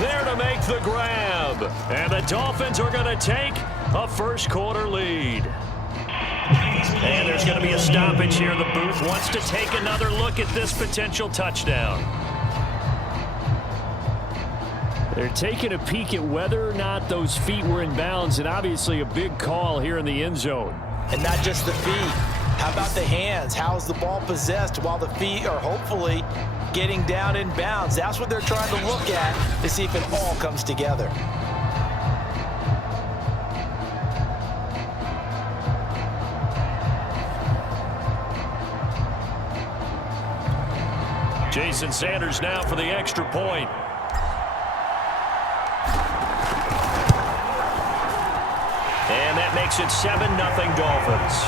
there to make the grab. And the Dolphins are going to take a first quarter lead. And there's going to be a stoppage here. The booth wants to take another look at this potential touchdown. They're taking a peek at whether or not those feet were in bounds, and obviously a big call here in the end zone. And not just the feet. How about the hands? How's the ball possessed while the feet are hopefully getting down in bounds? That's what they're trying to look at to see if it all comes together. Jason Sanders now for the extra point. And that makes it 7-0 Dolphins.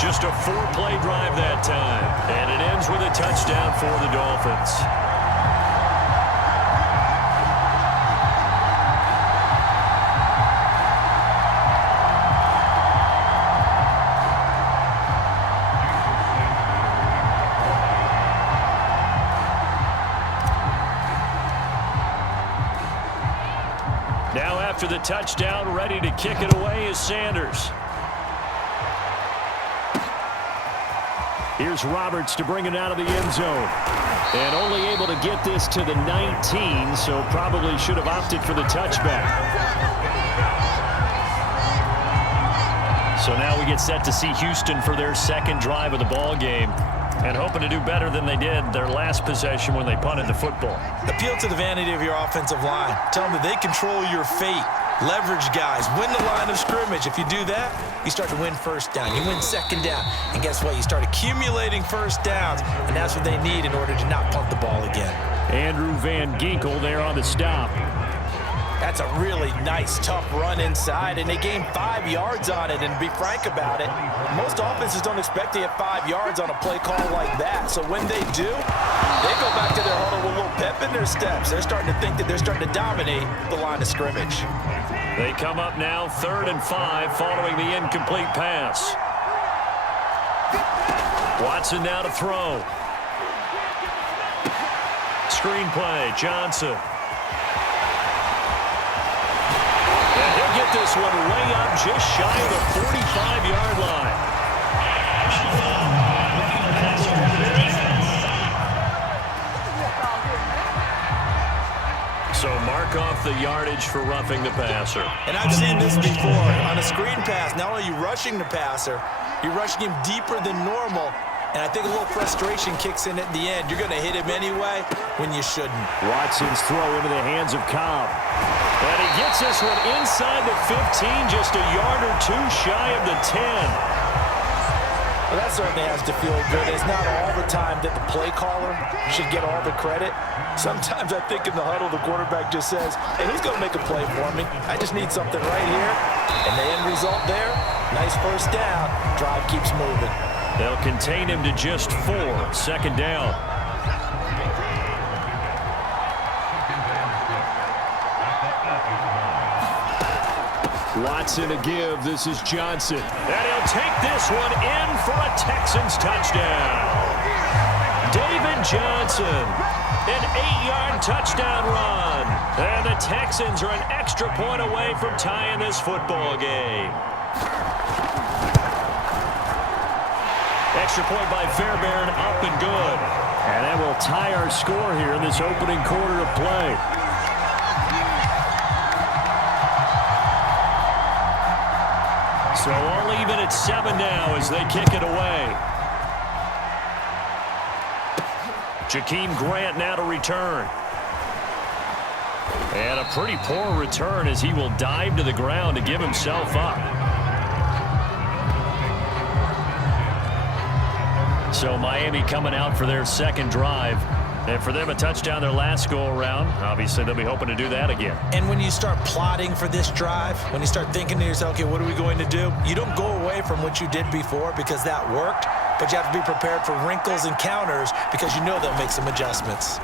Just a 4-play drive that time. And it ends with a touchdown for the Dolphins. Now after the touchdown, ready to kick it away is Sanders. Here's Roberts to bring it out of the end zone. And only able to get this to the 19, so probably should have opted for the touchback. So now we get set to see Houston for their second drive of the ball game, and hoping to do better than they did their last possession when they punted the football. Appeal to the vanity of your offensive line. Tell them that they control your fate. Leverage guys. Win the line of scrimmage. If you do that, you start to win first down. You win second down. And guess what? You start accumulating first downs, and that's what they need in order to not punt the ball again. Andrew Van Ginkel there on the stop. That's a really nice, tough run inside, and they gained 5 yards on it. And to be frank about it, most offenses don't expect to get 5 yards on a play call like that. So when they do, they go back to their huddle with a little pep in their steps. They're starting to think that they're starting to dominate the line of scrimmage. They come up now 3rd and 5 following the incomplete pass. Watson now to throw. Screen play, Johnson. And he'll get this one way up just shy of the 45-yard line. So mark off the yardage for roughing the passer. And I've seen this before. On a screen pass, not only are you rushing the passer, you're rushing him deeper than normal. And I think a little frustration kicks in at the end. You're going to hit him anyway when you shouldn't. Watson's throw into the hands of Cobb. And he gets this one inside the 15, just a yard or two shy of the 10. Well, that certainly has to feel good. It's not all the time that the play caller should get all the credit. Sometimes I think in the huddle, the quarterback just says, hey, who's going to make a play for me? I just need something right here. And the end result there, nice first down. Drive keeps moving. They'll contain him to just 4. Second down. Watson to give. This is Johnson. And he'll take this one in for a Texans touchdown. David Johnson, an 8-yard touchdown run. And the Texans are an extra point away from tying this football game. Extra point by Fairbairn, up and good. And that will tie our score here in this opening quarter of play. So all even at 7 now as they kick it away. Jakeem Grant now to return. And a pretty poor return as he will dive to the ground to give himself up. So Miami coming out for their second drive. And for them, a touchdown their last go-around. Obviously, they'll be hoping to do that again. And when you start plotting for this drive, when you start thinking to yourself, okay, what are we going to do? You don't go away from what you did before because that worked, but you have to be prepared for wrinkles and counters because you know they'll make some adjustments.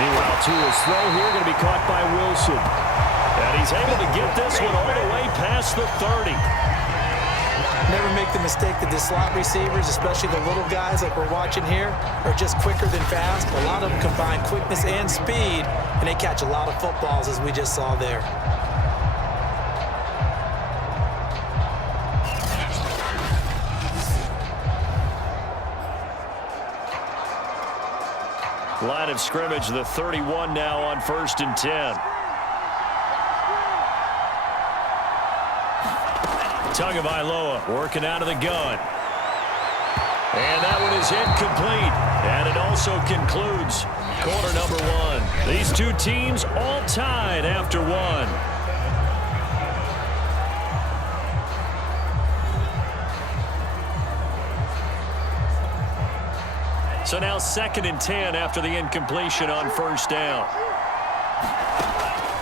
Meanwhile, Tua's throw here going to be caught by Wilson. And he's able to get this one all the way past the 30. Never make the mistake that the slot receivers, especially the little guys like we're watching here, are just quicker than fast. A lot of them combine quickness and speed, and they catch a lot of footballs, as we just saw there. Line of scrimmage, the 31 now on 1st and 10. Tagovailoa working out of the gun. And that one is incomplete. And it also concludes quarter number 1. These two teams all tied after 1. So now 2nd and 10 after the incompletion on 1st down.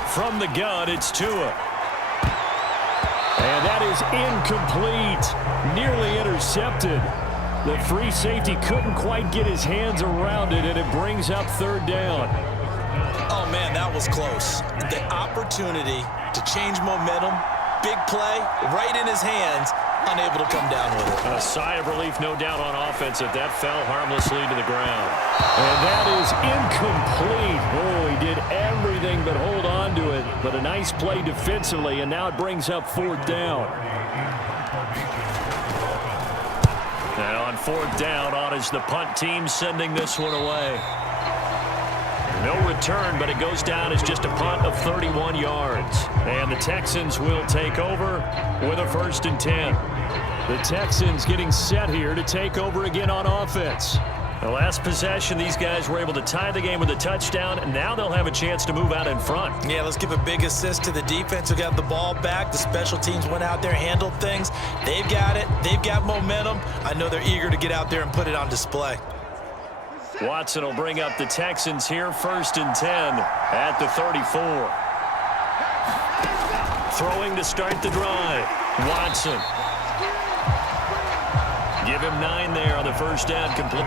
From the gun, it's Tua. And that is incomplete. Nearly intercepted. The free safety couldn't quite get his hands around it, and it brings up 3rd down. Oh, man, that was close. The opportunity to change momentum, big play, right in his hands, unable to come down with it. A sigh of relief, no doubt, on offense that fell harmlessly to the ground. And that is incomplete. Oh, he did everything but hold on to it. But a nice play defensively, and now it brings up 4th down. And on 4th down, on is the punt team sending this one away. No return, but it goes down as just a punt of 31 yards. And the Texans will take over with a 1st and 10. The Texans getting set here to take over again on offense. The last possession, these guys were able to tie the game with a touchdown, and now they'll have a chance to move out in front. Yeah, let's give a big assist to the defense who got the ball back. The special teams went out there, handled things. They've got it. They've got momentum. I know they're eager to get out there and put it on display. Watson will bring up the Texans here, 1st and 10 at the 34. Throwing to start the drive. Watson. Give him 9 there on the 1st down complete.